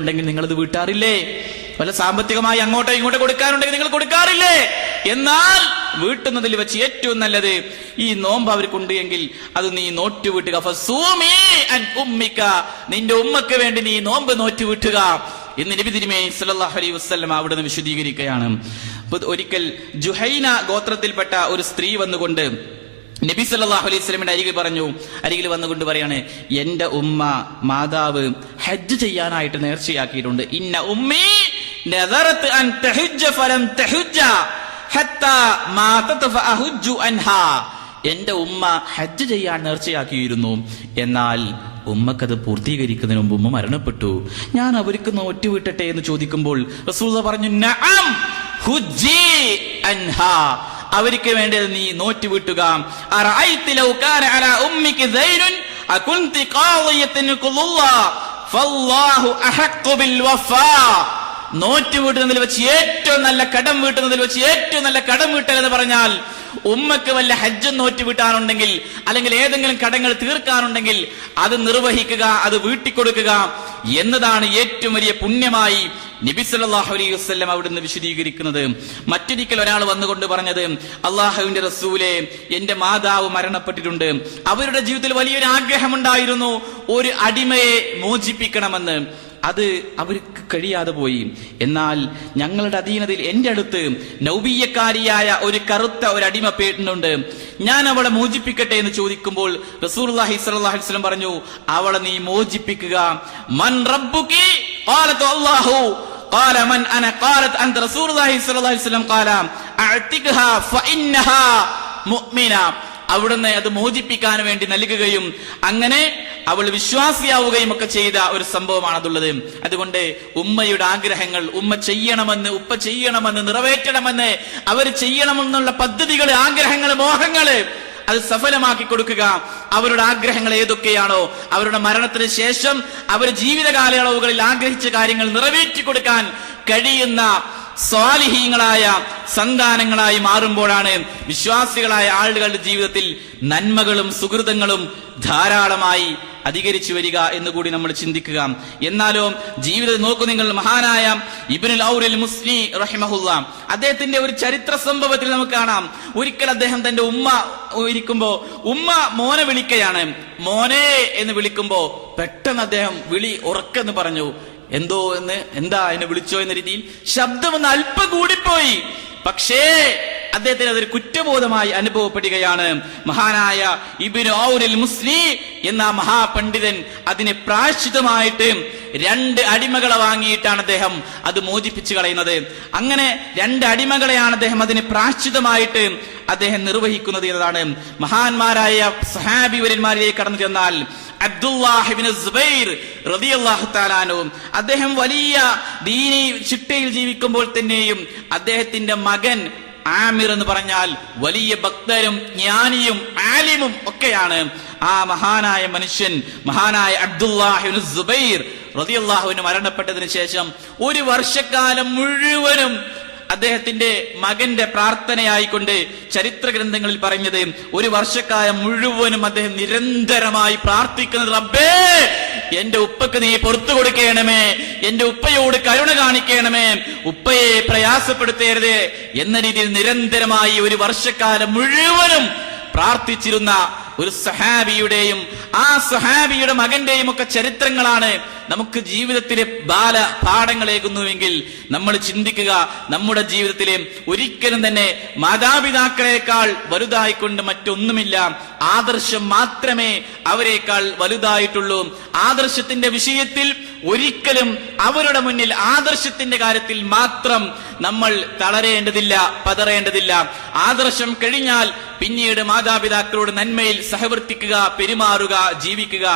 ഉണ്ടെങ്കിൽ നിങ്ങളത് വീട്ടാറില്ലേ? വല്ല സാമ്പത്തികമായി അങ്ങോട്ടോ ഇങ്ങോട്ടോ കൊടുക്കാനുണ്ടെങ്കിൽ നിങ്ങൾ കൊടുക്കാറില്ലേ? എന്നാൽ വീട്ടുന്നതിൽ വെച്ച് ഏറ്റവും നല്ലത് ഈ നോമ്പ് അവർക്കുണ്ട് എങ്കിൽ അത് നീ നോറ്റ് വീട്ടുക. ഫസൂമി അൻ ഉമ്മിക, നിന്റെ ഉമ്മക്ക് വേണ്ടി നീ നോമ്പ് നോറ്റ് വീട്ടുക എന്ന് നബി തിരുമേനി സല്ലല്ലാഹു അലൈഹി വസല്ലം അവിടുന്ന് വിശദീകരിക്കുകയാണ്. ഒരിക്കൽ ജുഹൈന ഗോത്രത്തിൽപ്പെട്ട ഒരു സ്ത്രീ വന്നുകൊണ്ട് നബി സല്ലല്ലാഹു അലൈഹി വസല്ലമിന്റെ അരികിൽ വന്നുകൊണ്ട് പറയാണ്, എന്റെ ഉമ്മ മാതാവ് ഹജ്ജ് ചെയ്യാനായിട്ട് നേർച്ചയാക്കിയിട്ടുണ്ട്. ഇന്ന ഉമ്മി നദറത് അൻ തഹജ്ജ ഫലം തഹജ്ജ ഹത്താ മാതത ഫഅഹജ്ജു അൻഹാ. എന്റെ ഉമ്മ ഹജ്ജ് ചെയ്യാൻ നേർച്ചയാക്കിയിരുന്നു, എന്നാൽ ഉമ്മക്കത് പൂർത്തീകരിക്കുന്നതിന് മുമ്പ് ഉമ്മ മരണപ്പെട്ടു. ഞാൻ അവർക്ക് നോറ്റ് വിട്ടട്ടെ എന്ന് ചോദിക്കുമ്പോൾ റസൂലുള്ളാഹി പറഞ്ഞു, നഅം ഹുജ്ജി അൻഹാ, അവർക്ക് വേണ്ടത് നീ നോറ്റ് വീട്ടുക. അറഅയ്ത ലൗ കാന അലാ ഉമ്മിക ദൈനുൻ അകുൻതി ഖാദിയതൻ ഖുല്ലാഹ് ഫല്ലാഹു അഹഖു ബിൽ വഫാ. നോറ്റ് വീട്ടുന്നതിൽ വെച്ച് ഏറ്റവും നല്ല കടം വീട്ടുന്നതിൽ വെച്ച് ഏറ്റവും നല്ല കടം വീട്ടൽ എന്ന് പറഞ്ഞാൽ ഉമ്മക്ക് വല്ല ഹജ്ജും നോറ്റ് വീട്ടാനുണ്ടെങ്കിൽ അല്ലെങ്കിൽ ഏതെങ്കിലും കടങ്ങൾ തീർക്കാനുണ്ടെങ്കിൽ അത് നിർവഹിക്കുക, അത് വീട്ടിക്കൊടുക്കുക എന്നതാണ് ഏറ്റവും വലിയ പുണ്യമായി നബി സല്ലല്ലാഹു അലൈഹി വസല്ലം അവിടുന്ന് വിശദീകരിക്കുന്നത്. മറ്റൊരിക്കൽ ഒരാൾ വന്നുകൊണ്ട് പറഞ്ഞത്, അള്ളാഹുവിന്റെ റസൂലേ, എന്റെ മാതാവ് മരണപ്പെട്ടിട്ടുണ്ട്, അവരുടെ ജീവിതത്തിൽ വലിയൊരു ആഗ്രഹമുണ്ടായിരുന്നു ഒരു അടിമയെ മോചിപ്പിക്കണമെന്ന്. അത് അവർക്ക് കഴിയാതെ പോയി. എന്നാൽ ഞങ്ങളുടെ അധീനതയിൽ എന്റെ അടുത്ത് നൗബിയക്കാരിയായ ഒരു കറുത്ത ഒരു അടിമ പേട്ടുന്നുണ്ട്, ഞാൻ അവളെ മോചിപ്പിക്കട്ടെ എന്ന് ചോദിക്കുമ്പോൾ റസൂലുള്ളാഹി സ്വല്ലല്ലാഹു അലൈഹി വസല്ലം പറഞ്ഞു, അവളെ നീ മോചിപ്പിക്കുക. മൻ റബ്ബുകി ഖാലതു അല്ലാഹു ഖാല മൻ അന ഖാലത് അൻത റസൂലുള്ളാഹി സ്വല്ലല്ലാഹു അലൈഹി വസല്ലം ഖാല അഅതിഖഹാ ഫഇന്നഹാ മുഅ്മിന. അവിടുന്ന് അത് മോചിപ്പിക്കാൻ വേണ്ടി നൽകുകയും അങ്ങനെ അവൾ വിശ്വാസിയാവുകയും ഒക്കെ ചെയ്ത ഒരു സംഭവമാണ് അതുള്ളത്. അതുകൊണ്ട് ഉമ്മയുടെ ആഗ്രഹങ്ങൾ ഉമ്മ ചെയ്യണമെന്ന്, ഉപ്പ ചെയ്യണമെന്ന്, നിറവേറ്റണമെന്ന്, അവർ ചെയ്യണമെന്നുള്ള പദ്ധതികൾ, ആഗ്രഹങ്ങൾ, മോഹങ്ങള് അത് സഫലമാക്കി കൊടുക്കുക. അവരുടെ ആഗ്രഹങ്ങൾ ഏതൊക്കെയാണോ അവരുടെ മരണത്തിന് ശേഷം അവർ ജീവിത കാലയളവുകളിൽ ആഗ്രഹിച്ച കാര്യങ്ങൾ നിറവേറ്റി കൊടുക്കാൻ കഴിയുന്ന സ്വാലിഹീങ്ങളായ സന്താനങ്ങളായി മാറുമ്പോഴാണ് വിശ്വാസികളായ ആളുകളുടെ ജീവിതത്തിൽ നന്മകളും സുഹൃതങ്ങളും ധാരാളമായി അധികരിച്ചു വരിക എന്നുകൂടി നമ്മൾ ചിന്തിക്കുക. എന്നാലോ ജീവിതം നോക്കൂ നിങ്ങൾ, മഹാനായ ഇബ്നുൽ ഔറിൽ മുസ്നി റഹിമഹുല്ലാ, അദ്ദേഹത്തിന്റെ ഒരു ചരിത്ര സംഭവത്തിൽ നമുക്ക് കാണാം. ഒരിക്കൽ അദ്ദേഹം തന്റെ ഉമ്മ ഇരിക്കുമ്പോ ഉമ്മ മോനെ വിളിക്കുകയാണ്. മോനെ എന്ന് വിളിക്കുമ്പോ പെട്ടെന്ന് അദ്ദേഹം വിളി ഉറക്കെന്ന് പറഞ്ഞു. എന്തോ എന്ന്, എന്താ എന്നെ വിളിച്ചോ എന്ന രീതിയിൽ ശബ്ദം ഒന്ന് അല്പം കൂടിപ്പോയി. പക്ഷേ അദ്ദേഹത്തിന് അതൊരു കുറ്റബോധമായി അനുഭവപ്പെടുകയാണ്. മഹാനായ ഇബ്നു ഔറിൽ മുസ്നി എന്ന മഹാപണ്ഡിതൻ അതിനെ പ്രായശ്ചിത്തമായിട്ട് 2 അടിമകളെ വാങ്ങിയിട്ടാണ് അദ്ദേഹം അത് മോചിപ്പിച്ചു കളയുന്നത്. അങ്ങനെ 2 അടിമകളെയാണ് അദ്ദേഹം അതിന് പ്രായശ്ചിത്തമായിട്ട് അദ്ദേഹം നിർവഹിക്കുന്നത് എന്നതാണ്. മഹാന്മാരായ സഹാബിവര്യന്മാരിലേക്ക് കടന്നു ചെന്നാൽ അബ്ദുല്ലാഹ് ഇബ്നു സുബൈർ റളിയല്ലാഹു തആല അൻഹു, അദ്ദേഹം വലിയ ദീനി ചിട്ടയിൽ ജീവിക്കുമ്പോൾ തന്നെയും അദ്ദേഹത്തിന്റെ മകൻ ആമിർ എന്ന് പറഞ്ഞാൽ വലിയ ഭക്തരും ജ്ഞാനിയും ആലിമും ഒക്കെയാണ്. ആ മഹാനായ മനുഷ്യൻ, മഹാനായ അബ്ദുല്ലാഹ് ഇബ്നു സുബൈർ റളിയല്ലാഹു അൻഹു മരണപ്പെട്ടതിന് ശേഷം 1 വർഷക്കാലം മുഴുവനും അദ്ദേഹത്തിന്റെ മകന്റെ പ്രാർത്ഥനയായിക്കൊണ്ട് ചരിത്ര ഗ്രന്ഥങ്ങളിൽ പറഞ്ഞത്, 1 വർഷക്കാലം മുഴുവനും അദ്ദേഹം നിരന്തരമായി പ്രാർത്ഥിക്കുന്നത്, റബ്ബേ എന്റെ ഉപ്പക്ക് നീ പുറത്തു കൊടുക്കണമേ, എന്റെ ഉപ്പയോട് കരുണ കാണിക്കണമേ, ഉപ്പയെ പ്രയാസപ്പെടുത്തരുത് എന്ന രീതിയിൽ നിരന്തരമായി 1 വർഷക്കാലം മുഴുവനും പ്രാർത്ഥിച്ചിരുന്ന ഒരു സഹാബിയുടെയും ആ സഹാബിയുടെ മകന്റെയും ഒക്കെ ചരിത്രങ്ങളാണ് നമുക്ക് ജീവിതത്തിലെ പാഠങ്ങളേകുന്നുവെങ്കിൽ നമ്മൾ ചിന്തിക്കുക, നമ്മുടെ ജീവിതത്തിലെ ഒരിക്കലും തന്നെ മാതാപിതാക്കളെക്കാൾ വലുതായിക്കൊണ്ട് മറ്റൊന്നുമില്ല. ആദർശം മാത്രമേ അവരെക്കാൾ വലുതായിട്ടുള്ളൂ. ആദർശത്തിന്റെ വിഷയത്തിൽ ഒരിക്കലും അവരുടെ മുന്നിൽ ആദർശത്തിന്റെ കാര്യത്തിൽ മാത്രം നമ്മൾ തളരേണ്ടതില്ല, പതറേണ്ടതില്ല. ആദർശം കഴിഞ്ഞാൽ പിന്നീട് മാതാപിതാക്കളോട് നന്മയിൽ സഹവർത്തിക്കുക, പെരുമാറുക, ജീവിക്കുക.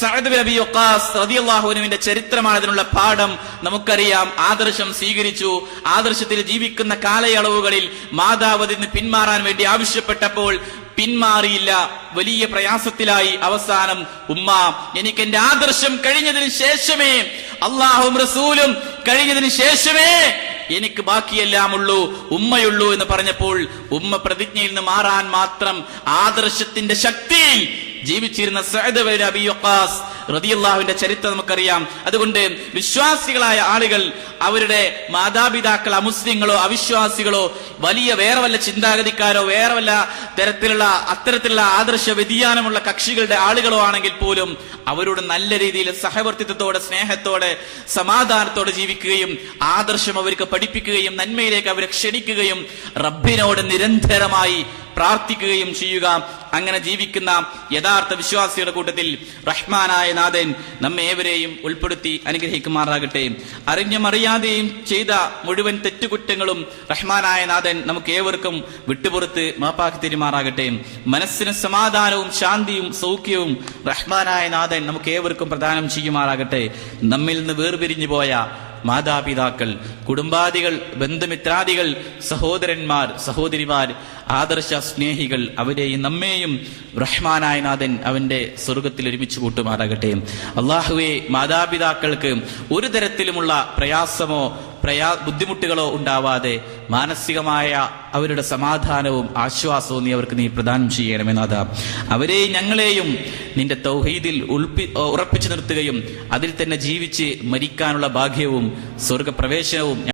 സഅദ് ബിൻ അബി വഖാസ് റളിയല്ലാഹു അൻഹുവിന്റെ ചരിത്രമാണ് അതിനുള്ള പാഠം. നമുക്കറിയാം, ആദർശം സ്വീകരിച്ചു, ആദർശത്തിൽ ജീവിക്കുന്ന കാലയളവുകളിൽ മാതാവ് അതിന് പിന്മാറാൻ വേണ്ടി ആവശ്യപ്പെട്ടപ്പോൾ പിന്മാറിയില്ല, വലിയ പ്രയാസത്തിലായി. അവസാനം ഉമ്മ, എനിക്ക് എന്റെ ആദർശം കഴിഞ്ഞതിന് ശേഷമേ, അല്ലാഹുവും റസൂലും കഴിഞ്ഞതിന് ശേഷമേ എനിക്ക് ബാക്കിയെല്ലാം ഉള്ളൂ, ഉമ്മയുള്ളൂ എന്ന് പറഞ്ഞപ്പോൾ ഉമ്മ പ്രതിജ്ഞയിൽ നിന്ന് മാറാൻ മാത്രം ആദർശത്തിന്റെ ശക്തിയിൽ ജീവിച്ചിരുന്ന സഅദ് ബിൻ അബി വഖാസ് റളിയല്ലാഹുവിന്റെ ചരിത്രം നമുക്കറിയാം. അതുകൊണ്ട് വിശ്വാസികളായ ആളുകൾ അവരുടെ മാതാപിതാക്കൾ അമുസ്ലിങ്ങളോ അവിശ്വാസികളോ വലിയ വേറെ വല്ല ചിന്താഗതിക്കാരോ വേറെ വല്ല അത്തരത്തിലുള്ള ആദർശ വ്യതിയാനമുള്ള കക്ഷികളുടെ ആളുകളോ ആണെങ്കിൽ പോലും അവരോട് നല്ല രീതിയിൽ സഹവർത്തിത്വത്തോടെ സ്നേഹത്തോടെ സമാധാനത്തോടെ ജീവിക്കുകയും ആദർശം അവർക്ക് പഠിപ്പിക്കുകയും നന്മയിലേക്ക് അവരെ ക്ഷണിക്കുകയും റബ്ബിനോട് നിരന്തരമായി പ്രാർത്ഥിക്കുകയും ചെയ്യുക. അങ്ങനെ ജീവിക്കുന്ന യഥാർത്ഥ വിശ്വാസിയുടെ കൂട്ടത്തിൽ റഹ്മാനായ നാഥൻ നമ്മെ ഏവരെയും ഉൾപ്പെടുത്തി അനുഗ്രഹിക്കുമാറാകട്ടെ. അറിഞ്ഞും അറിയാതെയും ചെയ്ത മുഴുവൻ തെറ്റുകുറ്റങ്ങളും റഹ്മാനായ നാഥൻ നമുക്ക് ഏവർക്കും വിട്ടുപുറത്ത് മാപ്പാക്കി തരുമാറാകട്ടെ. മനസ്സിന് സമാധാനവും ശാന്തിയും സൗഖ്യവും റഹ്മാനായ നാഥൻ നമുക്ക് ഏവർക്കും പ്രദാനം ചെയ്യുമാറാകട്ടെ. നമ്മിൽ നിന്ന് വേർപിരിഞ്ഞു പോയ മാതാപിതാക്കൾ, കുടുംബാദികൾ, ബന്ധുമിത്രാദികൾ, സഹോദരന്മാർ, സഹോദരിമാർ, ആദർശ സ്നേഹികൾ, അവരെയും നമ്മെയും റഹ്മാനായ നാഥൻ അവന്റെ സ്വർഗത്തിൽ ഒരുമിച്ച് കൂട്ടുമാറാകട്ടെ. അള്ളാഹുവെ, മാതാപിതാക്കൾക്ക് ഒരു തരത്തിലുമുള്ള പ്രയാസമോ ബുദ്ധിമുട്ടുകളോ ഉണ്ടാവാതെ മാനസികമായ അവരുടെ സമാധാനവും ആശ്വാസവും നീ പ്രദാനം ചെയ്യണമേ നാഥ. അവരെയും ഞങ്ങളെയും നിന്റെ തൗഹീദിൽ ഉറപ്പിച്ചു നിർത്തുകയും അതിൽ തന്നെ ജീവിച്ച് മരിക്കാനുള്ള ഭാഗ്യവും സ്വർഗപ്രവേശനവും